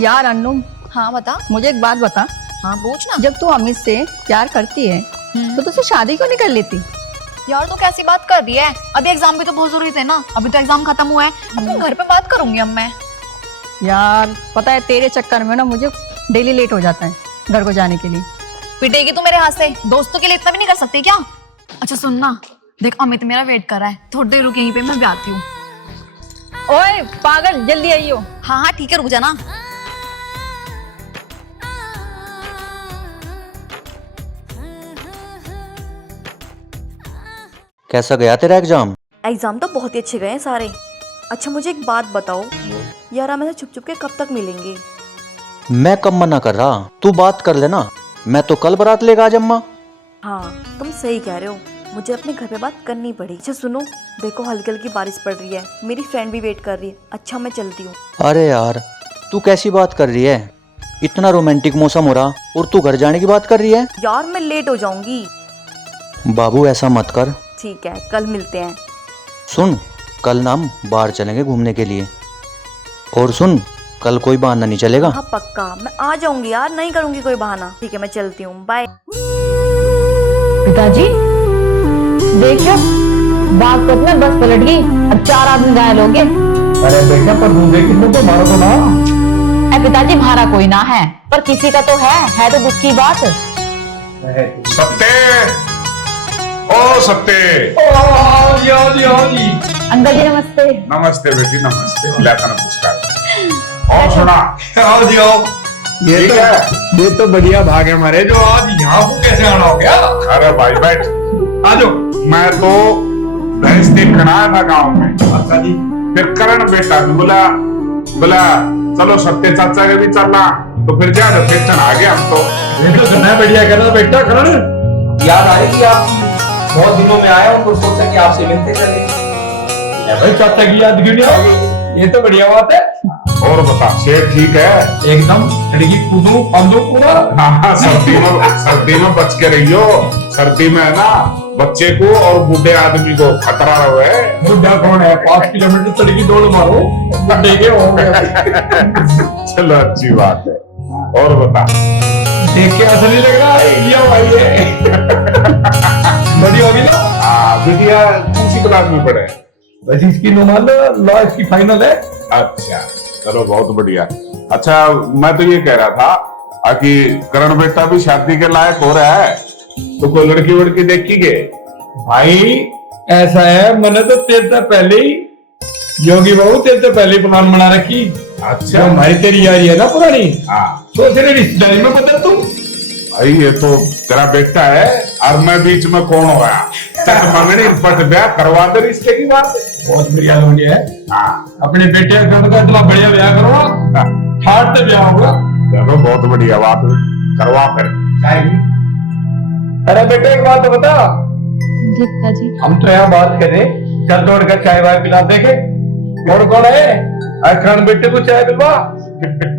यार अन्नू, हाँ बता। मुझे एक बात बता। हाँ पूछ ना। जब तू अमित से प्यार करती है तो तुझसे शादी क्यों नहीं कर लेती? यार तो कैसी बात कर रही है, अभी एग्जाम भी तो बहुत जरूरी थे ना। अभी तो एग्जाम खत्म हुआ है, अपने घर पे बात करूंगी अब मैं। यार पता है तेरे चक्कर में ना मुझे डेली लेट हो जाता है घर को जाने के लिए। पिटेगी तू मेरे हाथ से, दोस्तों के लिए इतना भी नहीं कर सकती क्या? अच्छा सुन ना, देख अमित मेरा वेट कर रहा है, थोड़ी देर रुक यहीं पे, मैं भी आती हूँ। ओए पागल, जल्दी आइयो। हाँ हाँ ठीक है, रुक जाना। कैसा गया तेरा एग्जाम? एग्जाम तो बहुत ही अच्छे गए हैं सारे। अच्छा मुझे एक बात बताओ यार, हम ऐसे छुप छुप के कब तक मिलेंगे? मैं कब मना कर रहा, तू बात कर लेना। मैं तो कल बारात लेगा आज अम्मा। हाँ तुम सही कह रहे हो, मुझे अपने घर पे बात करनी पड़ी। अच्छा सुनो, देखो हल्की हल्की बारिश पड़ रही है, मेरी फ्रेंड भी वेट कर रही है। अच्छा मैं चलती हूँ। अरे यार तू कैसी बात कर रही है? इतना रोमांटिक मौसम हो रहा और तू घर जाने की बात कर रही है? यार मैं लेट हो जाऊंगी। बाबू ऐसा मत कर। ठीक है कल मिलते हैं। सुन, कल ना हम बाहर चलेंगे घूमने के लिए। और सुन, कल कोई बहाना नहीं चलेगा। हाँ पक्का मैं आ जाऊंगी यार, नहीं करूंगी कोई बहाना। ठीक है मैं चलती हूँ, बाय। पिताजी देखो, बात तो में बस पलट गई, अब 4 आदमी घायल हो गए। अरे बेटा पर दूसरे किसी को मारो तो ना। पिताजी हमारा कोई ना है, पर किसी का तो है तो दुख की बात। सत्ते, ओ सत्ते। अंकल जी नमस्ते। नमस्ते बेटी नमस्ते, लेकर नमस्कार। और सुना? आओ जी आओ। ठीक है। ये तो बढ़िया भाग है हमारे, जो आज यहाँ को कैसे आना हो गया? अरे भाई बैठ। आजो। मैं तो भैंस देखकर आया था गाँव में। अच्छा जी। फिर करण बेटा भी बोला बोला चलो सत्ते चाचा के भी चलना, तो फिर जा फिर चल आ गया हम तो। ये तो करना बढ़िया करना बेटा। करण याद आई कि आप बहुत दिनों में आए और तो सोचा कि आपसे मिलते चले। भाई चाचा की याद क्यों नहीं आओगी? ये तो बढ़िया बात है। और बता सेठ ठीक है? एकदम खिड़की कूदू पंदू पूरा। हाँ सर्दी में बच के रहियो। सर्दी में है ना बच्चे को और बूढ़े आदमी को खतरा रहे। बुढ़ा कौन है? 5 किलोमीटर चढ़ी दौड़ मारो, बुढ़े के हो गए। चलो अच्छी बात है। और बता, देख के ऐसा नहीं लग रहा है ये भाई है। बड़ी होगी ना? हाँ बिटिया कौन सी क्लास में पढ़े? बस इसकी नुमान लॉ इसकी फाइनल है। अच्छा चलो बहुत बढ़िया। अच्छा मैं तो ये कह रहा था कि करण बेटा भी शादी के लायक हो रहा है, तो कोई लड़की वड़की देखी के? भाई ऐसा है, मैंने तो तेरे से पहले ही योगी बाबू तेरे से पहले प्लान बना रखी। अच्छा हमारी तेरी यारी है ना पुरानी, हाँ तो तेरे रिश्तेदारी में बदल तू। भाई ये तो तेरा बेटा है और मैं बीच में कौन हो गया? चट मंगनी पट ब्याह करवा दे, रिश्ते की बात है। बहुत बढ़िया लोग है। हाँ अपने बेटे का इतना बढ़िया ब्याह करो, ठाट से ब्याह होगा। चलो बहुत बढ़िया बात है, करवा फिर। अरे बेटे एक बात तो बता। जी पिताजी। हम तो यहाँ बात करें, चल दौड़ कर चाय वाय पिला देंगे। और कौन है? अखरण बेटे को चाय पिलवा।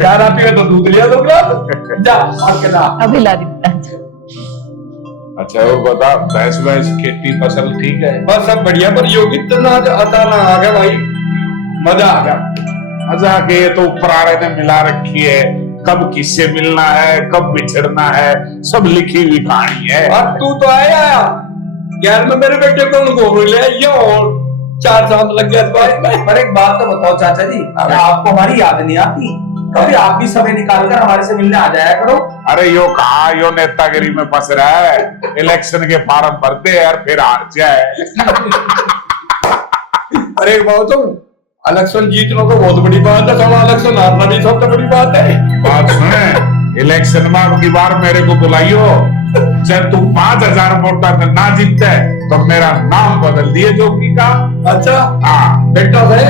चाय ना पिए तो दूध लिया दो गिलास। जा और के ला। अभी ला दी पिताजी। अच्छा वो बता, भैंस भैंस खेती फसल ठीक है? बस सब बढ़िया, पर योगी तो ना आता ना आ गया भाई, मजा आ गया। मजा के ये तो ऊपर आ रहे ने मिला रखी है, कब किससे मिलना है कब बिछड़ना है सब लिखी हुई कहानी है। और तू तो आया यार, मैं मेरे बेटे को उनको ले आया और 4 साल लग गया भाई। पर एक बात तो बताओ चाचा जी, क्या आपको हमारी याद नहीं आती? कभी आप भी समय निकाल कर हमारे से मिलने आ जाया करो। अरे यो कहा यो नेतागिरी में फंस रहा है, इलेक्शन के फार्म भरते हैं यार फिर हार जाए। अरे एक बात तो, इलेक्शन जीतना तो बहुत बड़ी बात है, साला इलेक्शन हारना भी सबसे बड़ी बात है। बात सुने, इलेक्शन में अब की बार मेरे को बुलाइयो, जब तू 5000 वोटा में ना जीतते है तो मेरा नाम बदल दिए जोगी का। अच्छा हाँ बेटा है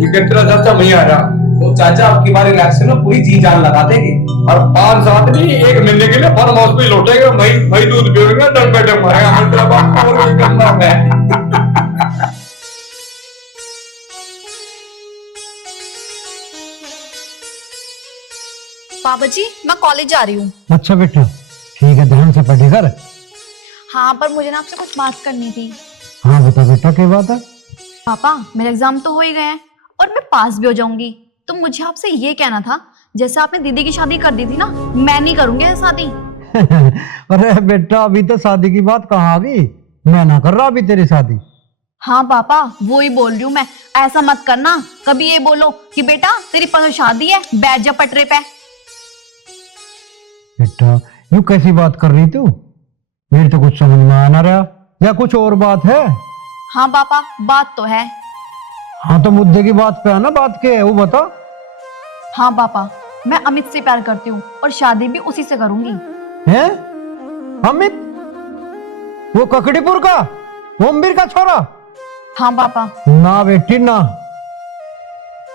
ये तेरा चाचा वही आ रहा, तो चाचा आपकी बार इलेक्शन में पूरी जी जान लगा देंगे। और 5-7 नहीं 1 महीने के लिए फार्म हाउस पे लौटेगा, वही दूध पिएगा, डर बैठे मारेगा। हमें तेरा बाप और भी करना है। पापा जी मैं कॉलेज जा रही हूँ। अच्छा बेटा ठीक है, ध्यान से पढ़ी कर। हाँ पर मुझे ना आपसे कुछ बात करनी थी। हाँ बता बेटा क्या बात है? पापा मेरे एग्जाम तो हो ही गए हैं और मैं पास भी हो जाऊंगी, तो मुझे आपसे ये कहना था, जैसे आपने दीदी की शादी कर दी थी ना, मैं नहीं करूंगी ये शादी। अरे बेटा अभी तो शादी की बात कहाँ आ गई, मैं ना कर रहा अभी तेरी शादी। हाँ पापा, वो ही बोल रही हूँ मैं। ऐसा मत करना, कभी ये बोलो कि बेटा तेरी परसों शादी है, बैठ जा पटरे पे। बेटा यूं कैसी बात कर रही तू, मेरी तो कुछ समझ में आ ना रहा, या कुछ और बात है? हाँ पापा, बात तो है। हाँ तो मुद्दे की बात पे है ना, बात क्या है वो बता। हाँ पापा, मैं अमित से प्यार करती हूँ और शादी भी उसी से करूंगी। हैं? अमित? वो ककड़ीपुर का ओमवीर का छोरा? हाँ पापा। ना बेटी ना,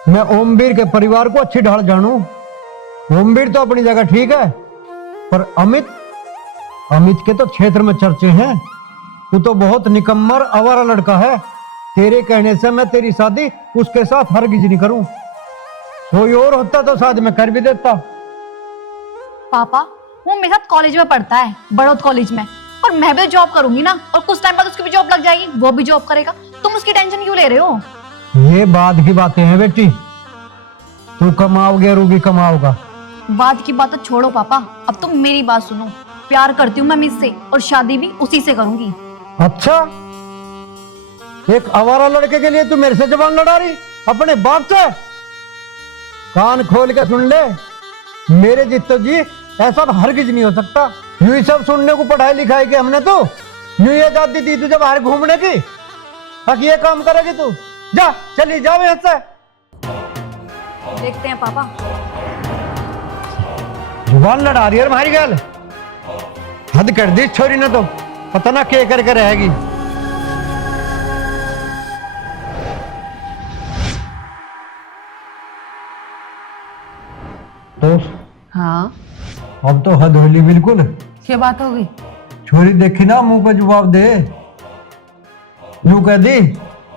मैं ओमवीर के परिवार को अच्छी ढाल जानू। ओमवीर तो अपनी जगह ठीक है, पर अमित के तो क्षेत्र में चर्चे हैं। तू तो बहुत निकम्मर आवारा लड़का है। तेरे कहने से मैं तेरी शादी उसके साथ हरगिज नहीं करूं। कोई और होता तो शादी में कर भी देता। पापा वो मेरे साथ कॉलेज में पढ़ता है, बड़ौद कॉलेज में, और मैं भी जॉब करूंगी ना, और कुछ टाइम बाद उसकी भी जॉब लग जाएगी, वो भी जॉब करेगा। तुम उसकी टेंशन क्यों ले रहे हो? ये बाद की बातें हैं बेटी, तू कमाओगे और वो भी कमाओगा। बात की बात तो छोड़ो पापा, अब तुम मेरी बात सुनो। प्यार करती हूँ मैं अमित से, और शादी भी उसी से करूंगी। अच्छा, एक आवारा लड़के के लिए तू मेरे से जबान लड़ा रही अपने बाप से? कान खोल के सुन ले, मेरे जितो जी ऐसा हरगिज नहीं हो सकता। यूं ही सब सुनने को पढ़ाई लिखाई की हमने, तो यूं ही आजादी दी तुझे बाहर घूमने की। अब ये काम करेगी तू? जा चली जाओ यहाँ से। देखते हैं पापा। जुबान लड़ा रही है हमारी गल, हद कर दी छोरी ने तो, पता ना क्या करके रहेगी। तो हाँ, अब तो हद होली बिल्कुल। क्या बात हो गई? छोरी देखी ना, मुंह पे जवाब दे। यूं कह दी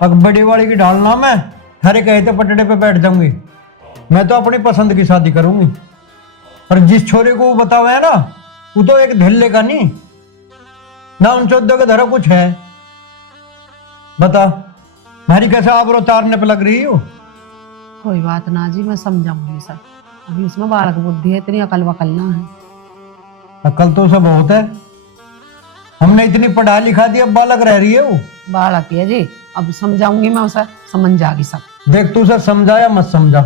अब बड़ी वाली की ढालना, मैं थारे कहे थे पटड़े पे बैठ जाऊंगी। मैं तो अपनी पसंद की शादी करूंगी, और जिस छोरे को वो बतावे है ना, वो तो एक ढिल्ले का नहीं ना, उन चौदह के धरा कुछ है। बता मारी कैसे आबरो तारने पे लग रही हो? कोई बात ना जी, मैं समझाऊंगी सब। अभी उसमें बालक बुद्धि है, इतनी अकल वकल ना है। अकल तो सब बहुत है, हमने इतनी पढ़ा लिखा दी, अब बालक रह रही है वो। बालक है जी, अब समझाऊंगी मैं उसे, समझ जाएगी सब। देख तू उसे समझा या मत समझा,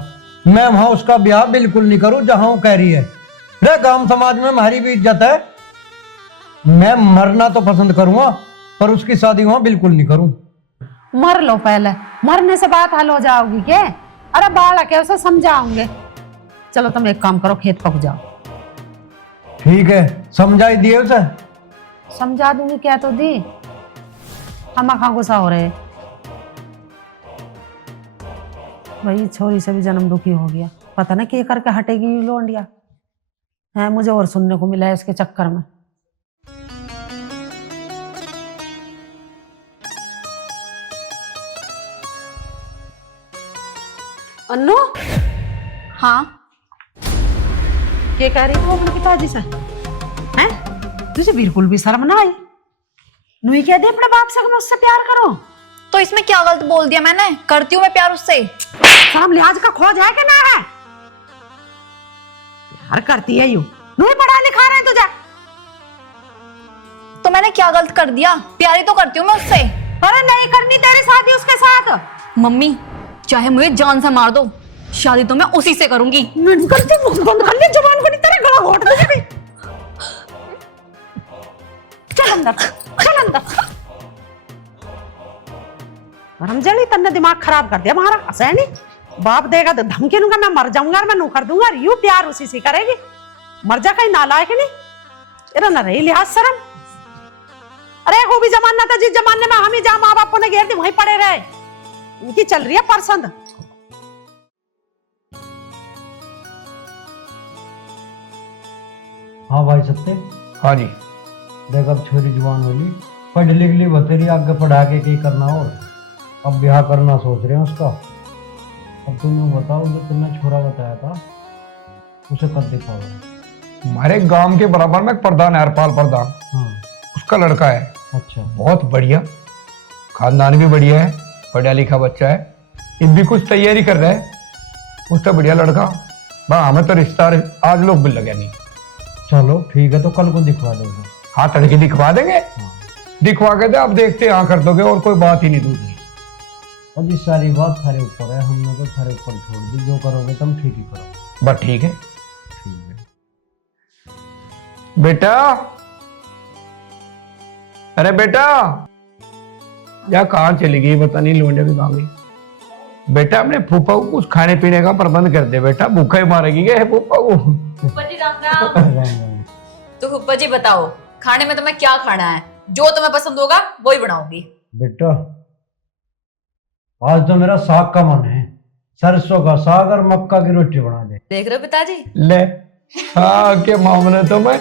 मैं वहां उसका ब्याह बिल्कुल नहीं करूं जहां वो कह रही है। रे गांव समाज में हमारी भी इज्जत है, मैं मरना तो पसंद करूंगा, पर उसकी शादी वहां बिल्कुल नहीं करूं। मर लो पहले, मरने से बात हल हो जाओगी क्या? अरे बालक है, उसे समझाओगे। चलो तुम एक काम करो, खेत पक जाओ। ठीक है, समझाई दिए उसे। समझा दूंगी क्या तो दी, हम खा गुस्सा हो रहे। भाई छोरी से भी जन्म दुखी हो गया, पता ना क्या करके हटेगी लोंडिया है। मुझे और सुनने को मिला है इसके चक्कर में। अन्नू, हाँ क्या कह रही हो अपने पिताजी से? हैं? तुझे बिल्कुल भी शर्म ना आई? नुई कह दे अपने बाप से कि मैं उससे प्यार करो। तो इसमें क्या गलत बोल दिया मैंने? करती हूँ मैं प्यार उससे। शर्म लिहाज का खोज है कि ना है? प्यार करती है यूं, नुई पढ़ा लिखा रहे तुझे। तो मैंने क्या गलत कर दिया? प्यारी तो करती हूँ मैं उससे। अरे नहीं करनी तेरी शादी उसके साथ। मम्मी चाहे मुझे जान से मार दो, शादी तो मैं उसी से करूंगी। करती बंद कर ले जुबान को, नहीं तेरे गला घोट दूंगी। चल अंदर, चल अंदर। रमजली तन्ने दिमाग खराब कर दिया हमारा। असैनी बाप देगा तो धमकी दूंगा, मैं मर जाऊंगा और मैं नू कर दूंगा। यू प्यार उसी से करेगी, मर जा कहीं नालायक नहीं। तेरा न रही लिहाज शर्म। अरे वो भी जमाना था जिस जमाने में हम ही जहां माँ बापों ने घेर दी वहीं पड़े रहे। इनकी चल रही है पसंद। हाँ भाई सत्य। हाँ जी। देख अब छोरी जवान होगी, पढ़ लिख ली बतेरी, आगे पढ़ा के क्या करना, और अब ब्याह करना सोच रहे हैं उसका। अब तुम बताओ, जो तुमने छोरा बताया था उसे कब दिखाओगे? हमारे गांव के बराबर में एक प्रधान है, हरपाल प्रधान, हाँ। उसका लड़का है। अच्छा। बहुत बढ़िया, खानदान भी बढ़िया है, पढ़ा लिखा बच्चा है, ये भी कुछ तैयारी कर रहा है। उसका बढ़िया लड़का, वहाँ हमें तो रिश्तेदार आज लोग भी लगे नहीं। चलो ठीक है, तो कल को दिखवा दो। हाँ तड़के दिखवा देंगे, दिखवा के दे आप देखते हाँ कर दोगे और कोई बात ही नहीं दूसरी। और ये सारी बात थारे ऊपर है, हमने तो थारे ऊपर छोड़ दी, जो करोगे तुम ठीक ही करो। बस ठीक है ठीक है बेटा। अरे बेटा या कहाँ चली गई पता नहीं, लोंडे भी कहाँ गई। बेटा अपने फूफा को कुछ खाने पीने का प्रबंध कर दे बेटा, भूखा ही मारेगी क्या फूफा को। फूफा जी राम राम। तो फूफा जी बताओ खाने में तुम्हें क्या खाना है, जो तुम्हें पसंद होगा वो ही बनाऊंगी। बेटा आज तो मेरा साग का मन है, सरसों का साग और मक्का की रोटी बना दे। देख रहे हो पिताजी। ले हाँ के मामले तो मैं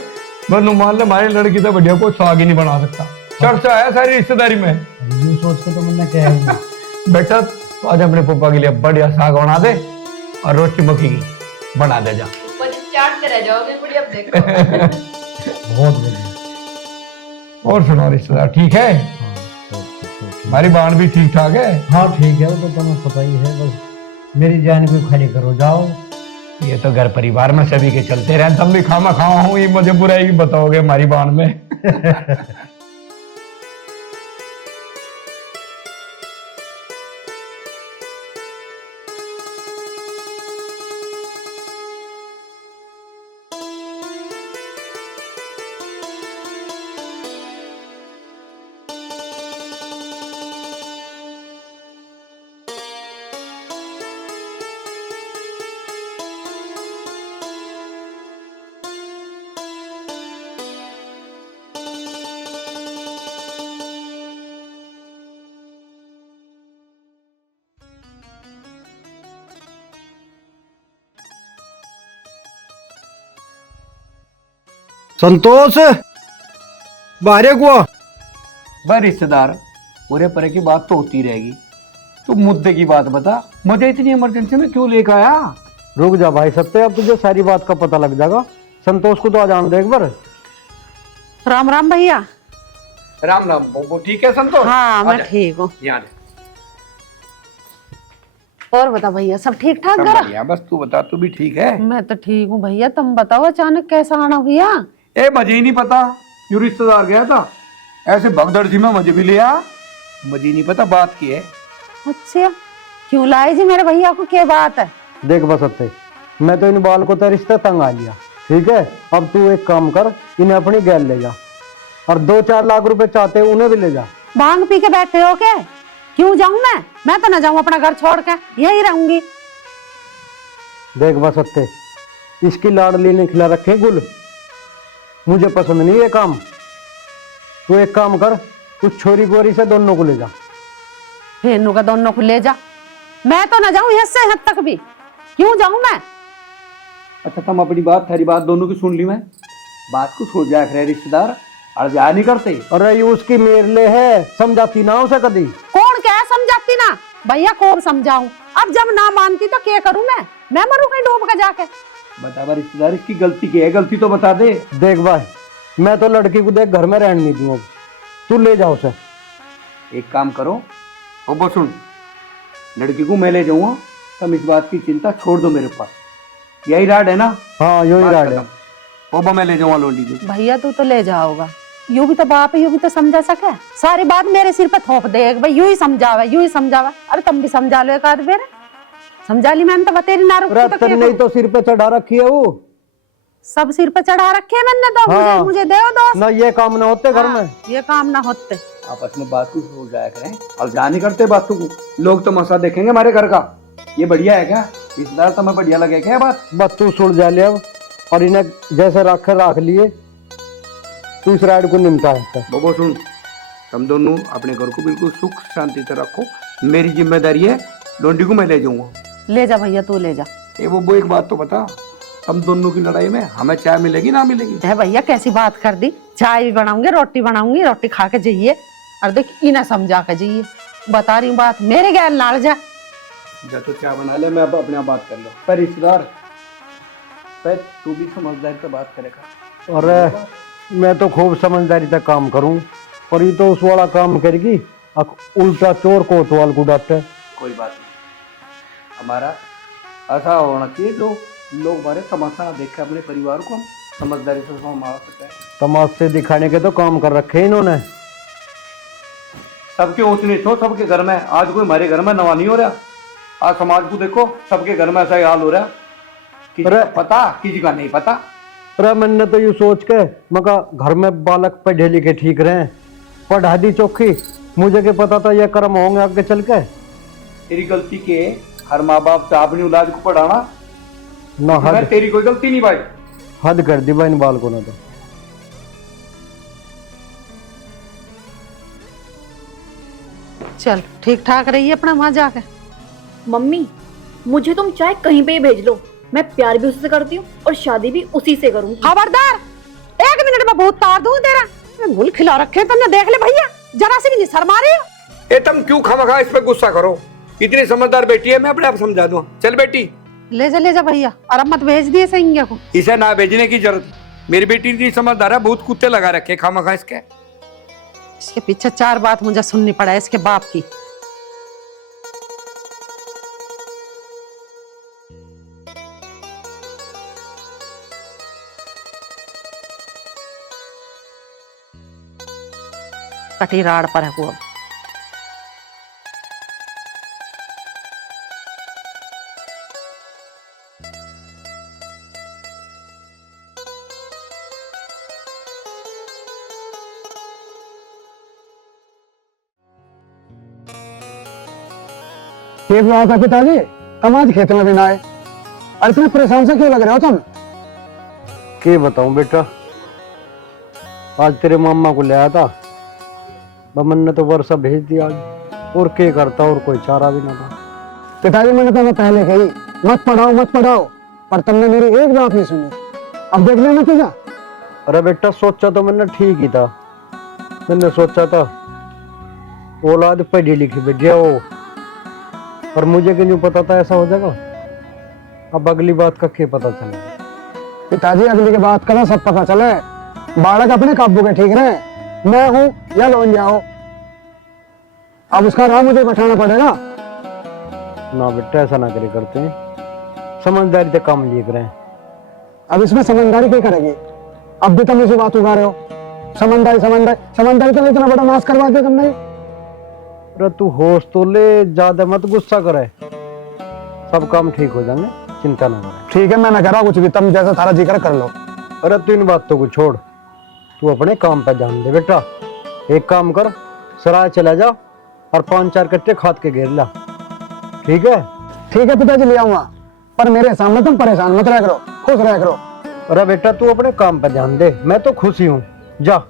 बनू मान ले, हमारी लड़की तो बढ़िया कोई साग ही नहीं बना सकता। चर्चा है सारी रिश्तेदारी में। यूं सोच के तो मैंने कहा बेटा तो आज अपने पापा के लिए बढ़िया साग बना दे और रोटी मक्की की बना दे जा। फूफा जी चाटते रह जाओगे बढ़िया, अब देखो। बहुत बढ़िया। और सुनो रिश्तेदार ठीक है? हाँ ठीक। हमारी बाण भी ठीक ठाक है। हाँ ठीक है, वो तो तुम्हें पता ही है, बस मेरी जान को खड़ी करो जाओ। ये तो घर परिवार में सभी के चलते रहे, तुम भी खामा खाओ हूँ, ये मुझे बुराई बताओगे हमारी बाण में। संतोष बाहर हुआ। भाई रिश्तेदार पूरे परे की बात तो होती रहेगी, तू मुद्दे की बात बता, मुझे इतनी इमरजेंसी में क्यों लेकर आया? रुक जा भाई सत्य, अब तुझे सारी बात का पता लग जाएगा। संतोष को तो आ जान दे एक बार। राम राम भैया। राम राम। वो ठीक है संतोष? हाँ मैं ठीक हूँ। यहाँ और बता भैया सब ठीक ठाक सब जरा? बढ़िया, बस तू बता, तू भी ठीक है? मैं तो ठीक हूँ भैया, तुम बताओ अचानक कैसा आना भैया? ए मुझे ही नहीं पता, यूं रिश्तेदार गया था ऐसे भगदड़ सी में, मुझे भी लिया, मुझे नहीं पता बात की है। अच्छा क्यों लाए जी मेरे भैया को, क्या बात है? देख बस सत्य, मैं तो इन बाल को तो रिश्ते तंग आ लिया, ठीक है? अब तू एक काम कर, इन्हें अपनी गैल ले जा और 2-4 लाख रुपए चाहते उन्हें भी ले जा। भांग पी के बैठे हो क्या? क्यों जाऊं मैं तो ना जाऊं, अपना घर छोड़ के यही रहूंगी। देख बस सत्य, इसकी लाडली ने खिला रखे गुल, मुझे पसंद नहीं ये काम। तू एक काम कर, कुछ छोरी गोरी से दोनों को ले जा। हेनू का दोनों को ले जा, मैं तो ना जाऊं यहाँ से यहाँ तक भी, क्यों जाऊं मैं? अच्छा तुम अपनी बात, थारी बात दोनों की सुन ली, मैं बात को छोड़ जाया करे रिश्तेदार, और जा नहीं करते। अरे ये उसकी मेरले है, समझाती ना उसे कभी। कौन क्या समझाती ना भैया, कौन समझाऊं? अब जब ना मानती तो क्या करूं मैं मरूं कहीं डूब के जाके? बता बा रिश्तेदार, इसकी गलती क्या है, गलती तो बता दे। देख भाई, मैं तो लड़की को देख घर में रहने नहीं दूंगा, तू ले जाओ उसे। एक काम करो, अब सुन, लड़की को मैं ले जाऊंगा, तुम इस बात की चिंता छोड़ दो मेरे पास, यही राड है ना? हाँ यही राड है। अब मैं ले जाऊंगा लोंडी को। भैया तू तो ले जाओगा, यू भी तो बाप है, यू भी तो समझा सके, सारी बात मेरे सिर पे थोप दे भाई, यूं ही समझावा। अरे तुम भी समझा लो एक आध बेर, समझा ली मैंने तो बतेरी ना रुकती तो क्या नहीं तो सिर पे चढ़ा रखी है वो, सब सिर पे चढ़ा रखे है मैंने तो। हाँ। मुझे दे दोस्त ना ये काम ना होते घर में। ये काम ना होते। आपस में बात को छोड़ जाया करें और जा नहीं करते बातों को, लोग तो मसा देखेंगे हमारे घर का। ये बढ़िया है क्या रिश्तेदार, तुम्हें बढ़िया लगे क्या बात? बस तू सुन जा ले अब, और इन्हें जैसे रख लिए, तू इस राइड को निमटा है। बबो सुन, तुम दोनों अपने घर को बिल्कुल सुख शांति से रखो, मेरी जिम्मेदारी है, लोंडी को मैं ले जाऊंगा। ले जा भैया तू ले जा। ए बब्बू एक बात तो बता, हम दोनों की लड़ाई में हमें चाय मिलेगी ना मिलेगी? है भैया कैसी बात कर दी, चाय भी बनाऊंगी, रोटी खा के जाइए, और देख इन्हें समझा के जाइए, बता रही हूँ बात, मेरे गैर लाल जा। जा तो चाय बना ले, मैं अब अपने आप बात कर लो। पर रिश्तेदार तू भी समझदारी से बात करेगा। और मैं तो खूब समझदारी से काम करूं, और ये तो उस वाला काम करेगी, उल्टा चोर कोतवाल को डांटे। कोई बात नहीं, हमारा ऐसा होना चाहिए जो लोग बारे तमाशा ना देख के अपने परिवार को हम समझदारी से संभाल सकते हैं। तमाशे दिखाने के तो काम कर रखे हैं इन्होंने। सबके ऊंच नीच हो, सबके घर में। आज कोई हमारे घर में नवा नहीं हो रहा। आज समाज को देखो, सबके घर में ऐसा ही हाल हो रहा है। किसी का पता, किसी का नहीं पता। अरे मैंने तो यूँ सोच के मका घर में बालक पढ़े लिखे ठीक रहे, पढ़ा दी चौखी, मुझे क्या पता था ये कर्म होंगे आगे चल के। तेरी गलती के हर माँ बाप से अपनी औलाद को पढ़ाना ना हद, तेरी कोई गलती नहीं भाई। हद कर दी भाई इन बालकों ने तो। चल ठीक ठाक रही अपना वहां जाके। मम्मी मुझे तुम चाहे कहीं पे ही भेज लो, मैं प्यार भी उसी से करती हूँ और शादी भी उसी से करूंगी। खबरदार, 1 मिनट में बहुत तार दूंगी तेरा। गुल खिला रखे तुमने, देख ले भैया, जरा सी भी नहीं शर्मा रही हो। ए तुम क्यों खामखा इस पे गुस्सा करो? इतनी समझदार बेटी है, मैं अपने आप समझा दूंगा। चल बेटी ले जा भैया, और अब मत भेज दिए सही को। इसे ना भेजने की जरूरत। मेरी बेटी इतनी समझदार है, बहुत कुत्ते लगा रखे खामखा इसके। इसके पीछे 4 बात मुझे सुननी पड़ा है इसके बाप की। कटी राड़ पर है वो। ये बात है पिताजी, तुम आज खेत में भी ना आए और इतने परेशान से क्यों लग रहे हो तुम? क्या बताऊं बेटा, आज तेरे मामा को ले आया था, बमन ने तो वर्षा भेज दिया आज, और क्या करता, और कोई चारा भी ना था। पिताजी मैंने तुम्हें पहले कही मत पढ़ाओ, पर तुमने मेरी एक बात नहीं सुनी। अब देख लेना नतीजा। अरे बेटा सोचा तो मैंने ठीक ही था, मैंने सोचा था औलाद पढ़ी लिखी बेटिया हो, पर मुझे क्यों पता था ऐसा हो जाएगा। अब अगली बात का क्या पता चले? पिताजी अगली के बात का ना सब पता चले, बालक अपने काबू के ठीक रहे, मैं हूं या लोन जाओ, अब उसका राह मुझे बैठाना पड़ेगा ना। बेटा ऐसा ना करे करते हैं, समझदारी से काम लिख रहे हैं। अब इसमें समझदारी क्या करेगी? अब भी तुम इसी बात उगा रहे हो, समझदारी तो इतना बड़ा नाश करवा दिया तुमने। अरे तू होश तो ले, ज्यादा मत गुस्सा करे, सब काम ठीक हो जाएंगे, चिंता ना करे। ठीक है मैं ना करा कुछ भी, तुम जैसा थारा जिक्र कर लो। अरे तू इन बातों को छोड़, तू अपने काम पे ध्यान दे बेटा। एक काम कर, सराय चला जा और 5-4 कट्टे खाद के घेर ला। ठीक है पिताजी ले आऊंगा, पर मेरे सामने तुम परेशान मत रह करो, खुश रह करो। अरे बेटा तू अपने काम पे ध्यान दे, मैं तो खुश ही हूँ। जा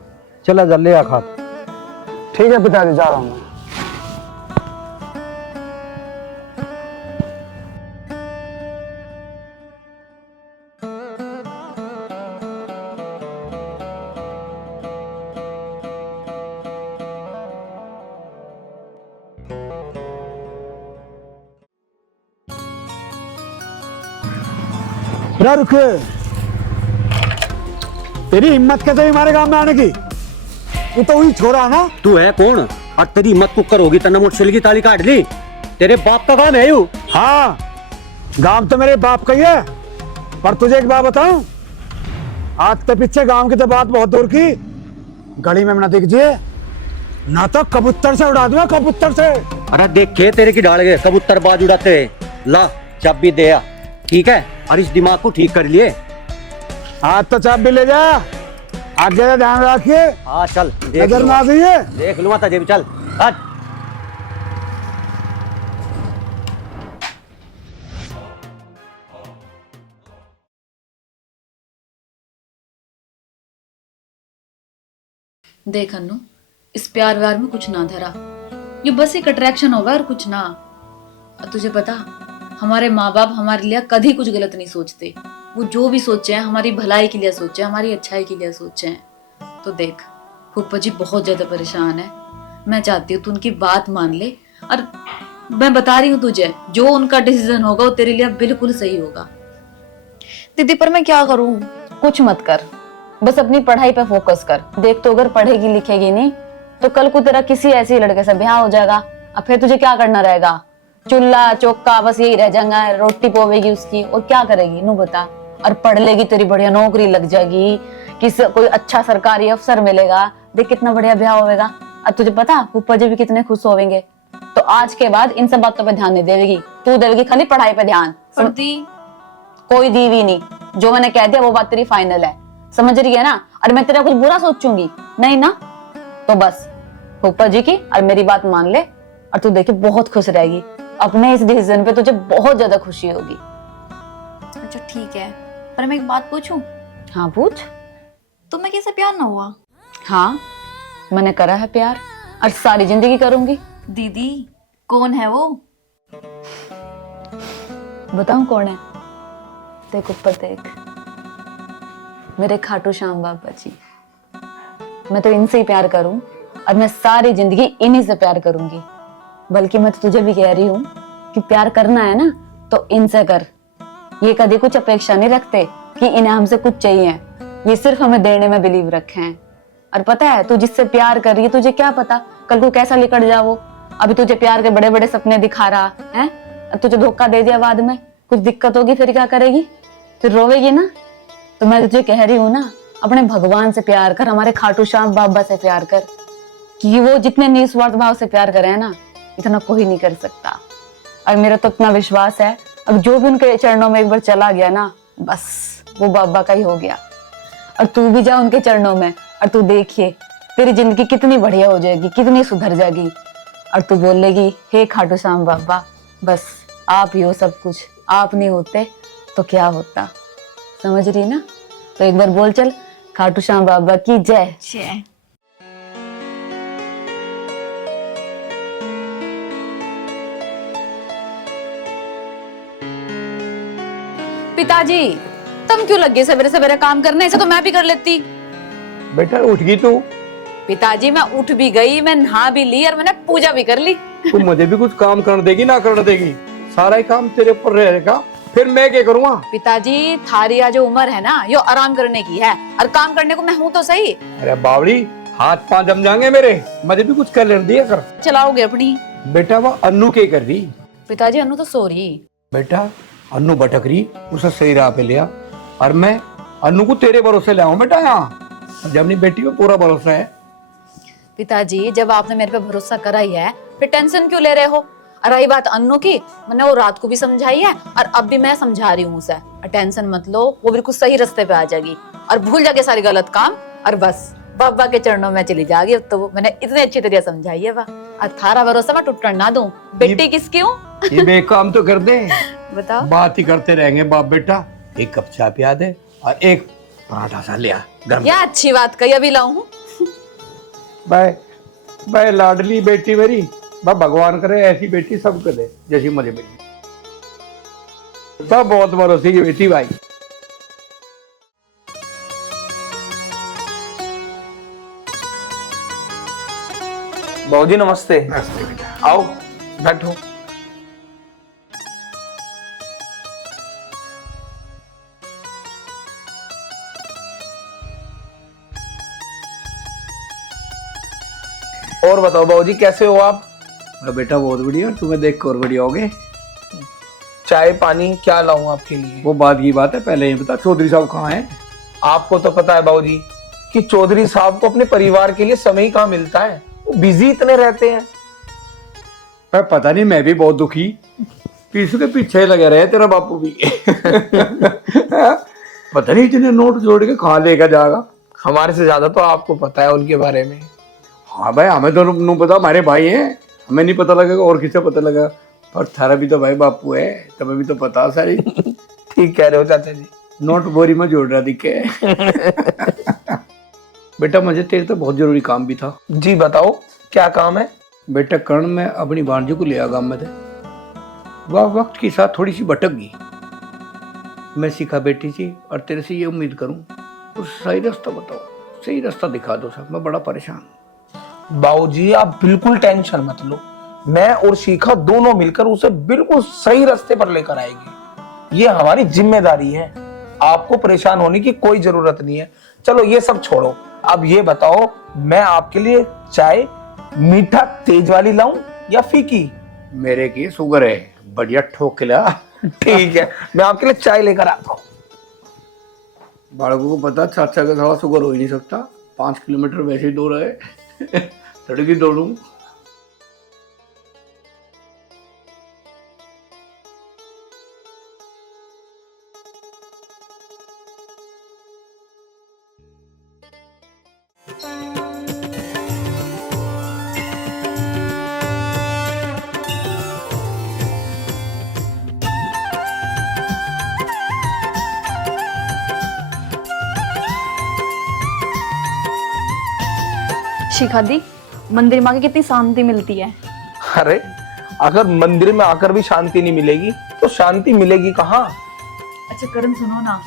चला जा ले आ खाद। ठीक है पिताजी, जा रहा हूँ। रुक, तेरी हिम्मत कैसे हुई हमारे गांव में आने की? तू तो वही छोरा है ना। तू है कौन और तेरी हिम्मत कुकर होगी? तना मोटरसाइकिल की ताली काट ली। तेरे बाप का काम है यू? हाँ गांव तो मेरे बाप का ही है, पर तुझे एक बात बताऊं, आज के पीछे गांव की तो बात बहुत दूर की, गली में ना दिखजिए ना तो कबूतर से उड़ा दूंगा, कबूतर से। अरे देखे तेरे की डाल गए कबूतर बाज उड़ाते। ला चाबी दे आ, ठीक है, और इस दिमाग को ठीक कर लिए। आज तो चाबी ले जा, आगे का ध्यान रखिए। हाँ चल, नजर ना आइए। देख लूंगा तुझे भी, चल हट। देख अन्नू, इस प्यार व्यार में कुछ ना धरा, ये बस एक अट्रैक्शन होगा और कुछ ना। और तुझे पता, हमारे माँ बाप हमारे लिए कभी कुछ गलत नहीं सोचते, वो जो भी सोचे हैं हमारी भलाई के लिए सोचे, हमारी अच्छाई के लिए सोचे हैं। तो देख फूफा जी बहुत ज्यादा परेशान है, मैं चाहती हूँ तू उनकी बात मान ले, और मैं बता रही हूँ तुझे, जो उनका डिसीजन होगा वो तेरे लिए बिल्कुल सही होगा। दीदी पर मैं क्या करूं? कुछ मत कर, बस अपनी पढ़ाई पे फोकस कर। देख तो अगर पढ़ेगी लिखेगी नहीं तो कल को तेरा किसी ऐसे लड़के से ब्याह हो जाएगा, अब फिर तुझे क्या करना रहेगा? चूल्हा चौका बस यही रह जाएगा, रोटी पोवेगी उसकी और क्या करेगी नू बता। और पढ़ लेगी, तेरी बढ़िया नौकरी लग जाएगी, किसी कोई अच्छा सरकारी अफसर मिलेगा, देख कितना बढ़िया ब्याह होगा। अब तुझे पता फूफा जी भी कितने खुश होंगे। तो आज के बाद इन सब बातों पे ध्यान नहीं देगी, तू देगी खाली पढ़ाई पे ध्यान। कोई दीवी नहीं, जो मैंने कह दिया वो बात तेरी फाइनल है, समझ रही है ना। और मैं तेरा कुछ बुरा सोचूंगी नहीं ना, तो बस फूफा जी की और मेरी बात मान ले और तू देखी बहुत खुश रहेगी। अपने इस डिसीजन पे तुझे बहुत ज्यादा खुशी होगी। अच्छा ठीक है, पर मैं एक बात पूछूं? हाँ पूछ। तुम्हें कैसे प्यार ना हुआ? हाँ मैंने करा है प्यार और सारी जिंदगी करूंगी। दीदी कौन है वो? बताऊं कौन है? देख ऊपर देख, मेरे खाटू श्याम बाबा जी। मैं तो इनसे ही प्यार करूं और मैं सारी जिंदगी इन्हीं से प्यार करूंगी। बल्कि मैं तो तुझे भी कह रही हूँ कि प्यार करना है ना तो इनसे कर। ये कभी कुछ अपेक्षा नहीं रखते कि इन्हें हमसे कुछ चाहिए, ये सिर्फ हमें देने में बिलीव रखे हैं। और पता है तू जिससे प्यार कर रही है, तुझे क्या पता कल को कैसा लिकड़ जाओ। अभी तुझे प्यार के बड़े बड़े सपने दिखा रहा है, तुझे धोखा दे दिया, बाद में कुछ दिक्कत होगी फिर क्या करेगी? फिर रोवेगी ना। तो मैं तुझे कह रही हूँ ना, अपने भगवान से प्यार कर, हमारे खाटू श्याम बाबा से प्यार कर, कि वो जितने निस्वार्थ भाव से प्यार करे ना इतना कोई नहीं कर सकता। और मेरा तो इतना विश्वास है, अब जो भी उनके चरणों में एक बार चला गया ना, बस वो बाबा का ही हो गया। और तू भी जा उनके चरणों में और तू देखिए तेरी जिंदगी कितनी बढ़िया हो जाएगी, कितनी सुधर जाएगी। और तू बोलेगी हे खाटू श्याम बाबा, बस आप ही हो सब कुछ, आप नहीं होते तो क्या होता। समझ रही ना? तो एक बार बोल चल, खाटू श्याम बाबा की जय। जय। पिताजी तुम क्यों लगे सवेरे सवेरे काम करने? ऐसे तो मैं भी कर लेती। बेटा उठ गई तू? पिताजी मैं उठ भी गई, मैं नहा भी ली और मैंने पूजा भी कर ली। तू मुझे भी कुछ काम करने देगी ना करने देगी? सारा ही काम तेरे ऊपर रहेगा, फिर मैं क्या करूँगा? पिताजी थारी जो उम्र है ना, यो आराम करने की है और काम करने को मैं हूँ तो सही। अरे बावड़ी, हाथ पांव जम जाएंगे मेरे, मुझे भी कुछ कर लेने दिया कर। चलाओगे अपनी? बेटा वो अन्नू क्या कर रही? पिताजी अनु तो सो रही। बेटा अन्नू भटक रही, उसे सही राह पे लिया और मैं अन्नू को तेरे भरोसे ले आऊं बेटा यहाँ। जब अपनी बेटी पे पूरा भरोसा है। पिताजी जब आपने मेरे पे भरोसा करा ही है फिर टेंशन क्यों ले रहे हो? और रही बात अन्नू की, मैंने वो रात को भी समझाई है और अब भी मैं समझा रही हूँ उसे। टेंशन मत लो, वो बिल्कुल सही रास्ते पे आ जाएगी और भूल जाके सारी गलत काम और बस बाबा के चरणों में चली जाएगी। अब तो मैंने इतनी अच्छी तरह समझाई है, और थारा भरोसा मैं टूटने ना दूं। बेटी किसकी हूँ? ये बेकाम तो कर दे, बताओ। बात ही करते रहेंगे बाप बेटा। एक कप चाय पिया दे और एक पराठा सा लिया गर्म। क्या अच्छी बात कही, अभी लाऊं हूँ। बाय बाय लाडली बेटी मेरी, बा भगवान करे ऐसी बेटी सबको दे जैसी मुझे मिली। सब बहुत भरोसे की बेटी भाई। बाबूजी नमस्ते। नमस्ते बेटा। आओ बैठो। और बताओ बाबूजी कैसे हो आप? बेटा बहुत बढ़िया, तुम्हें देख कर और बढ़िया हो गए। चाय पानी क्या लाऊं आपके लिए? वो बात की बात है, पहले ये बता चौधरी साहब कहाँ हैं? आपको तो पता है बाबूजी कि चौधरी साहब को अपने परिवार के लिए समय ही कहाँ मिलता है, वो बिजी इतने रहते हैं। पर पता नहीं, मैं भी बहुत दुखी, पीछू के पीछे लगे रहे तेरा बापू भी। पता नहीं इतने नोट जोड़ के कहाँ लेकर जाएगा। हमारे से ज्यादा तो आपको पता है उनके बारे में। हाँ भाई, हमें तो नहीं पता, हमारे भाई हैं, हमें नहीं पता लगेगा और किसे पता लगा। पर थारा भी तो भाई बापू है, तुम्हें भी तो पता सारी। ठीक कह रहे हो चाचा जी। नोट बोरी में जोड़ रहा दिखे। बेटा मुझे तेरे तो बहुत जरूरी काम भी था। जी बताओ क्या काम है? बेटा कर्ण में अपनी भांजी को ले आ गाँव में थे, वह वक्त के साथ थोड़ी सी भटक गई। मैं सीखा बेटी जी, और तेरे से ये उम्मीद करूं तो सही रास्ता बताओ, सही रास्ता दिखा दो साहब, मैं बड़ा परेशान हूं। बाबूजी आप बिल्कुल टेंशन मत लो, मैं और शिखा दोनों मिलकर उसे बिल्कुल सही रास्ते पर लेकर आएंगे। ये हमारी जिम्मेदारी है, आपको परेशान होने की कोई जरूरत नहीं है। चलो ये सब छोड़ो, अब ये बताओ मैं आपके लिए चाय मीठा तेज वाली लाऊं या फीकी? मेरे की शुगर है, बढ़िया ठोक खिला। ठीक है, मैं आपके लिए चाय लेकर आता हूँ। बालकों को पता चाचा के साथ शुगर हो ही नहीं सकता। 5 किलोमीटर वैसे ही दौड़ रहे तड़की दौड़ू। शिखा दी, मंदिर में आके कितनी शांति मिलती है। अरे अगर मंदिर में आकर भी शांति नहीं मिलेगी तो शांति मिलेगी कहाँ? अच्छा करण सुनो ना,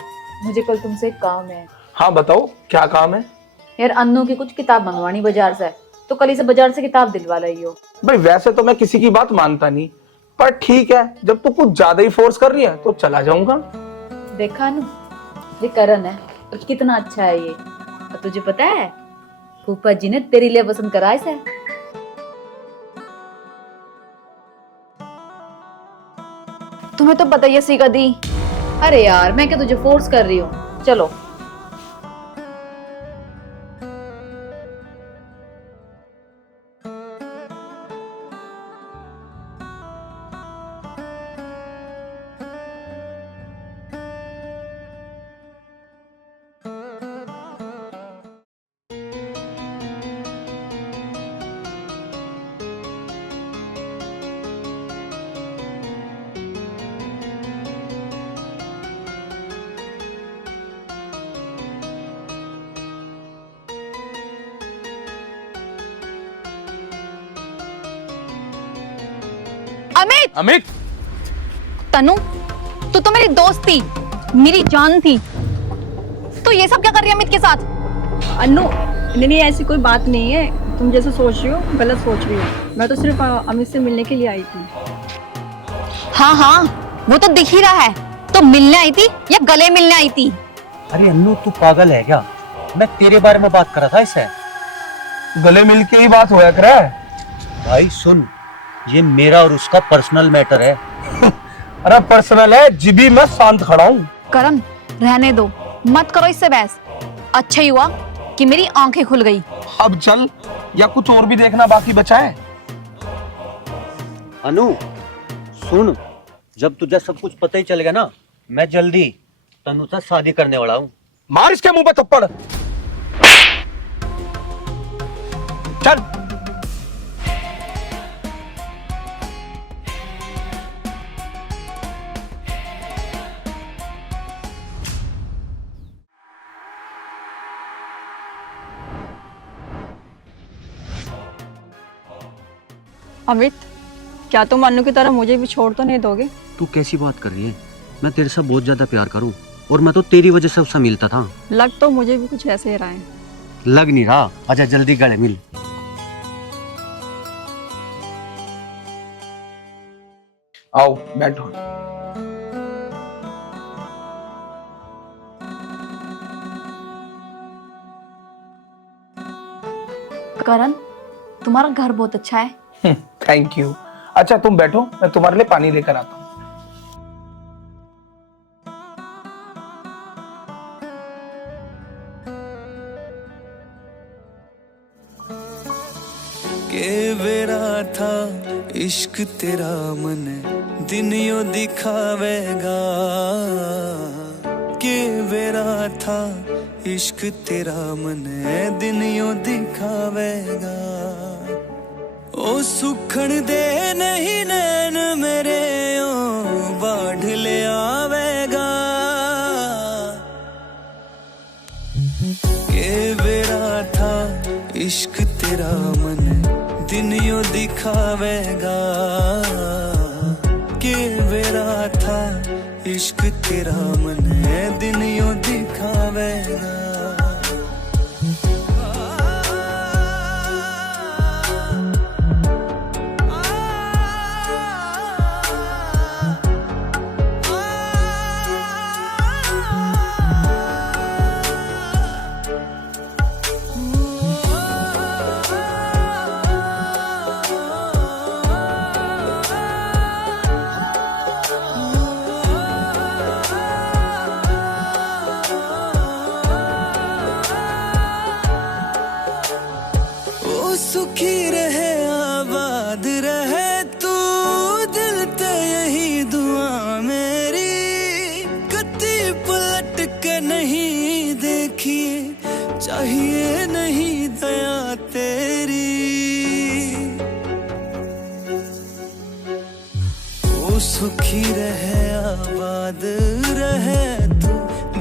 मुझे कल तुमसे एक काम है। हाँ बताओ, क्या काम है? यार अन्नू की कुछ किताब मंगवानी बाजार से, तो कल इसे बाजार से किताब दिलवा लाई हो। भाई वैसे तो मैं किसी की बात मानता नहीं, पर ठीक है, जब तू कुछ ज्यादा ही फोर्स कर रही है तो चला जाऊंगा। देखा अनु, ये करण है और कितना अच्छा है ये। और तुझे पता है फूफा जी ने तेरे लिए पसंद करा इसे। तुम्हें तो पता ही है शिखा दी। अरे यार मैं क्या तुझे फोर्स कर रही हूँ, चलो। अमित, अमित, तनु, तू तो मेरी दोस्त थी, मेरी जान थी, तो ये सब क्या कर रही है अमित के साथ? अन्नू, नहीं ऐसी कोई बात नहीं है, तुम जैसे सोच रही हो गलत सोच रही हो। मैं तो सिर्फ अमित से मिलने के लिए आई थी। हाँ हाँ, वो तो दिख ही रहा है। तो मिलने आई थी या गले मिलने आई थी? अरे अन्नू तू पागल है क्या? मैं तेरे बारे में बात कर रहा था इससे। गले मिल के ही बात होया कर रहा है। भाई सुन, ये मेरा और उसका पर्सनल मैटर है। अरे पर्सनल है, जिबी मैं शांत खड़ा हूँ। करण रहने दो, मत करो इससे बहस। अच्छा ही हुआ कि मेरी आंखें खुल गई। अब चल, या कुछ और भी देखना बाकी बचा है? अनु सुन, जब तुझे सब कुछ पता ही चल गया ना, मैं जल्दी तनु से शादी करने वाला हूँ। मार इसके मुंह पे थप्पड़। चल। अमित, क्या तुम अन्नू की तरह मुझे भी छोड़ तो नहीं दोगे? तू कैसी बात कर रही है? मैं तेरे से बहुत ज्यादा प्यार करूं, और मैं तो तेरी वजह से उससे मिलता था। लग तो मुझे भी कुछ ऐसे ही रहा है। लग नहीं रहा। आजा जल्दी गले मिल। आओ बैठो। करण, तुम्हारा घर बहुत अच्छा है। Thank you. अच्छा तुम बैठो, मैं तुम्हारे लिए पानी लेकर आता हूँ। के बेरा था इश्क तेरा मन दिन यो दिखावेगा, के बेरा था इश्क तेरा मन दिन यो दिखावेगा। ओ सुखण दे नहीं नैन मेरे ओ बाढ़ ले आवेगा, के बेरा था इश्क तेरा मन दिन यो दिखावेगा, के बेरा था इश्क तेरा मन दिन यो दिखावेगा। सुखी रहे आबाद रहे तू,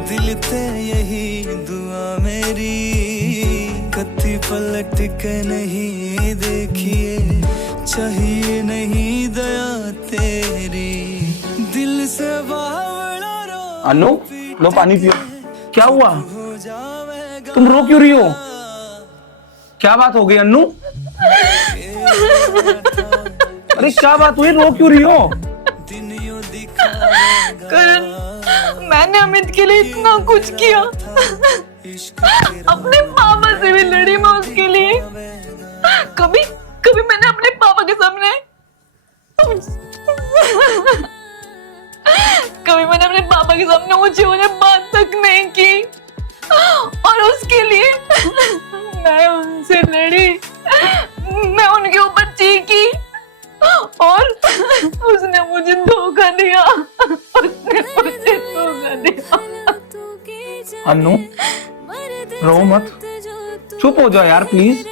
दिल ते यही दुआ मेरी। कत्ती पलट के नहीं देखिए, चाहिए नहीं दया तेरी, दिल से बावड़ा रो। अनु लो पानी पियो। क्या हुआ, तुम रो क्यों रही हो? क्या बात हो गई अन्नू? अरे क्या बात हुई, रो क्यों रही हो? करण, मैंने अमित के लिए इतना कुछ किया, अपने पापा से भी लड़ी मैं उसके लिए। कभी कभी मैंने अपने पापा के सामने ऊंचे ऊंचे बात तक नहीं की, और उसके लिए मैं उनसे लड़ी, मैं उनके ऊपर चीखी, और उसने मुझे धोखा दिया, उसने मुझे धोखा दिया। अन्नू रो मत, चुप हो जाओ यार प्लीज।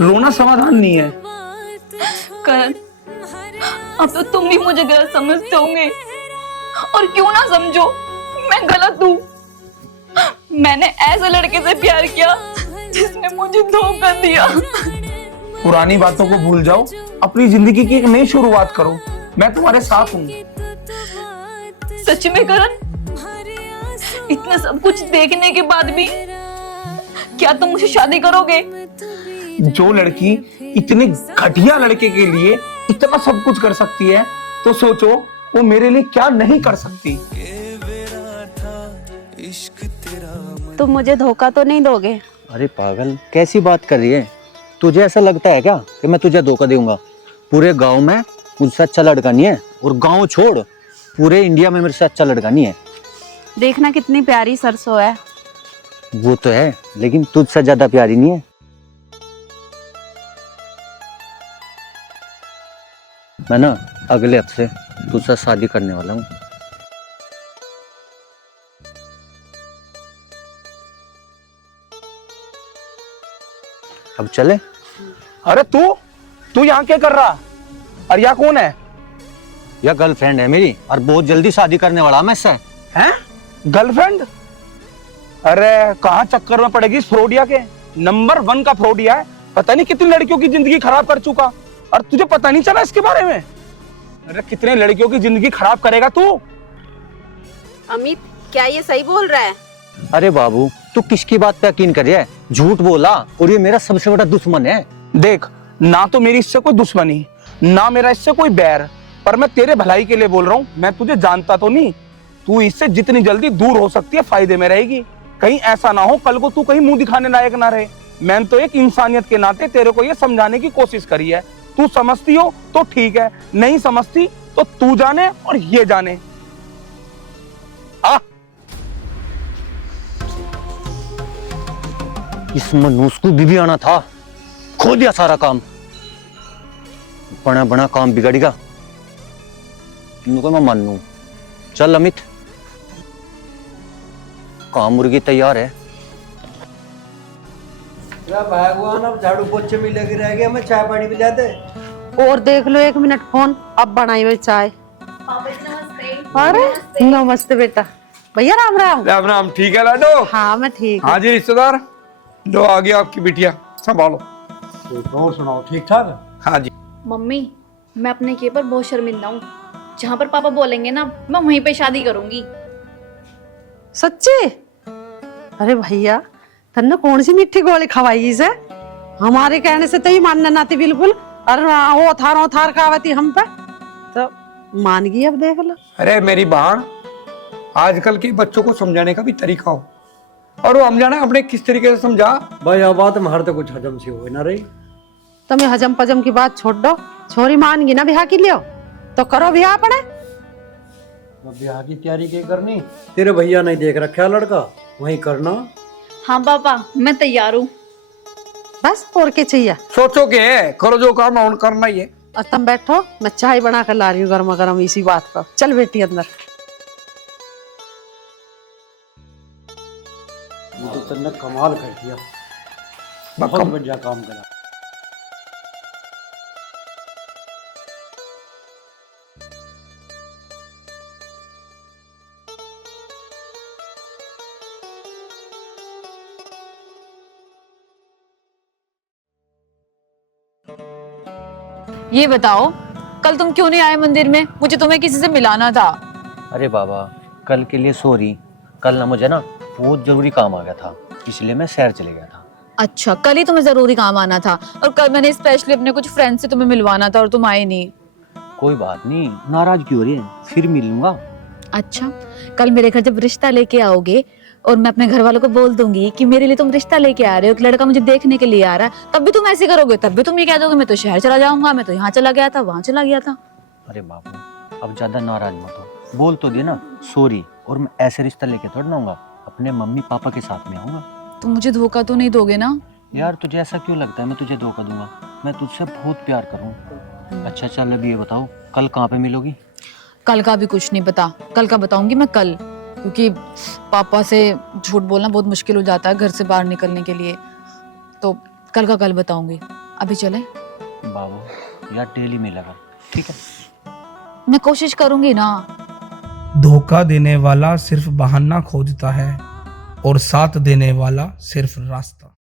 रोना समाधान नहीं है। करण, अब तो तुम भी मुझे गलत समझते होंगे, और क्यों ना समझो, मैं गलत हूँ। मैंने ऐसे लड़के से प्यार किया जिसने मुझे धोखा दिया। पुरानी बातों को भूल जाओ, अपनी जिंदगी की एक नई शुरुआत करो। मैं तुम्हारे साथ हूँ। सच में करण, इतना सब कुछ देखने के बाद भी क्या तुम मुझसे शादी करोगे? जो लड़की इतने घटिया लड़के के लिए इतना सब कुछ कर सकती है, तो सोचो वो मेरे लिए क्या नहीं कर सकती। तुम मुझे धोखा तो नहीं दोगे? अरे पागल, कैसी बात कर रही है? तुझे ऐसा लगता है क्या कि मैं तुझे धोखा दूंगा? पूरे गांव में मुझसे अच्छा लड़का नहीं है, और गांव छोड़ पूरे इंडिया में मेरे से अच्छा लड़का नहीं है। देखना कितनी प्यारी सरसों है। वो तो है, लेकिन तुझसे ज्यादा प्यारी नहीं है। मैं ना अगले हफ्ते तुझसे शादी करने वाला हूँ। अब चले? अरे तू यहाँ क्या कर रहा? और यह कौन है? यह गर्लफ्रेंड है मेरी, और बहुत जल्दी शादी करने वाला मैं इससे। हैं? गर्लफ्रेंड? अरे कहाँ चक्कर में पड़ेगी इस फ्रोडिया के। नंबर 1 का फ्रोडिया है, पता नहीं कितनी लड़कियों की जिंदगी खराब कर चुका, और तुझे पता नहीं चला इसके बारे में। अरे कितने लड़कियों की जिंदगी खराब करेगा तू। अमित, क्या ये सही बोल रहा है? अरे बाबू, तू किसकी बात पे यकीन कर रहा है? झूठ बोला, और ये मेरा सबसे बड़ा दुश्मन है। देख, ना तो मेरी इससे कोई दुश्मनी, ना मेरा इससे कोई बैर, पर मैं तेरे भलाई के लिए बोल रहा हूँ। मैं तुझे जानता तो नहीं, तू इससे जितनी जल्दी दूर हो सकती है फायदे में रहेगी। कहीं ऐसा ना हो कल को तू कहीं मुंह दिखाने लायक ना रहे। मैंने तो एक इंसानियत के नाते तेरे को ये समझाने की कोशिश करी है। तू समझती हो तो ठीक है, नहीं समझती तो तू जाने और ये जाने। इस मनूस को भी आना था, खो दिया सारा काम। बना बना काम बिगड़ेगा, इनको मैं मानू। चल अमित, काम मुर्गी तैयार है। भगवान, अब झाड़ू पोछे में लगे रह गए, मैं चाय पानी पिला दे। और देख लो 1 मिनट फोन, अब बनाई हुई चाय। अरे नमस्ते बेटा। भैया राम राम। राम राम। ठीक है लाडो? हाँ मैं ठीक। हाँ जी रिश्तेदार, लो आ गया आपकी बिटिया, संभालो। और सुनाओ, ठीक ठाक? हाँ जी। मम्मी, मैं अपने किए पर बहुत शर्मिंदा हूँ। जहाँ पर पापा बोलेंगे ना, मैं वहीं पे शादी करूंगी। सच्ची? अरे भैया, तन्ने कौन सी मीठी गोली खवाई इसे? हमारे कहने से तो ही मानना ना थी बिल्कुल। अरे वो थार कावती हम पे, तो मान गई। अब देख लो। अरे मेरी बहन, आजकल के बच्चों को समझाने का भी तरीका हो, और वो हम जाना अपने किस तरीके से समझा। भाई अब बात हमारे तो कुछ हजम सी हो ना रही। तुम्हें हजम पजम की बात छोड़ दो, छोरी मान गई ना ब्याह के लिए, तो करो ब्याह पड़े। ब्याह की तैयारी क्या करनी? तेरे भैया नहीं देख रखा लड़का, वहीं करना। हाँ पापा, मैं तैयार हूँ। बस और क्या चाहिए? सोचो के करो, जो काम है करना ही है। और तुम बैठो, मैं चाय बना कर ला रही हूँ गर्मा गर्म इसी बात पर। चल बेटी अंदर। तो तुमने कमाल कर दिया, बहुत बढ़िया काम करा। ये बताओ, कल तुम क्यों नहीं आए मंदिर में? मुझे तुम्हें किसी से मिलाना था। अरे बाबा, कल के लिए सॉरी। कल ना मुझे ना बहुत जरूरी काम आ गया था, इसलिए मैं शहर चले गया था। अच्छा, कल ही तुम्हें जरूरी काम आना था, और कल मैंने स्पेशली अपने कुछ फ्रेंड से तुम्हें मिलवाना था और तुम आए नहीं। कोई बात नहीं, नाराज क्यों हो रही है? फिर मिल लूंगा। अच्छा, कल मेरे घर जब रिश्ता लेके आओगे और मैं अपने घर वालों को बोल दूंगी कि मेरे लिए तुम रिश्ता लेके आ रहे हो, एक लड़का मुझे देखने के लिए आ रहा है, तब भी तुम ऐसे करोगे? तब भी तुम ये कह दोगे मैं तो शहर चला जाऊंगा, मैं तो यहाँ चला गया था, वहां चला गया था। अरे बाबू, अब ज्यादा नाराज मत हो, बोल तो दिया ना सॉरी। और मैं ऐसे रिश्ता लेके थोड़ा ना आऊंगा, अपने मम्मी पापा के साथ में आऊंगा। तुम मुझे धोखा तो नहीं दोगे ना? यार तुझे ऐसा क्यों लगता है मैं तुझे धोखा दूंगा? मैं तुझसे बहुत प्यार करूँ। अच्छा चल, अभी ये बताओ कल कहाँ पे मिलोगी? कल का भी कुछ नहीं पता, कल का बताऊंगी मैं कल, क्योंकि पापा से झूठ बोलना बहुत मुश्किल हो जाता है घर से बाहर निकलने के लिए, तो कल का कल बताऊंगी। अभी चले? बाबू यार डेली मिलेगा, ठीक है? मैं कोशिश करूंगी ना। धोखा देने वाला सिर्फ बहाना खोजता है और साथ देने वाला सिर्फ रास्ता।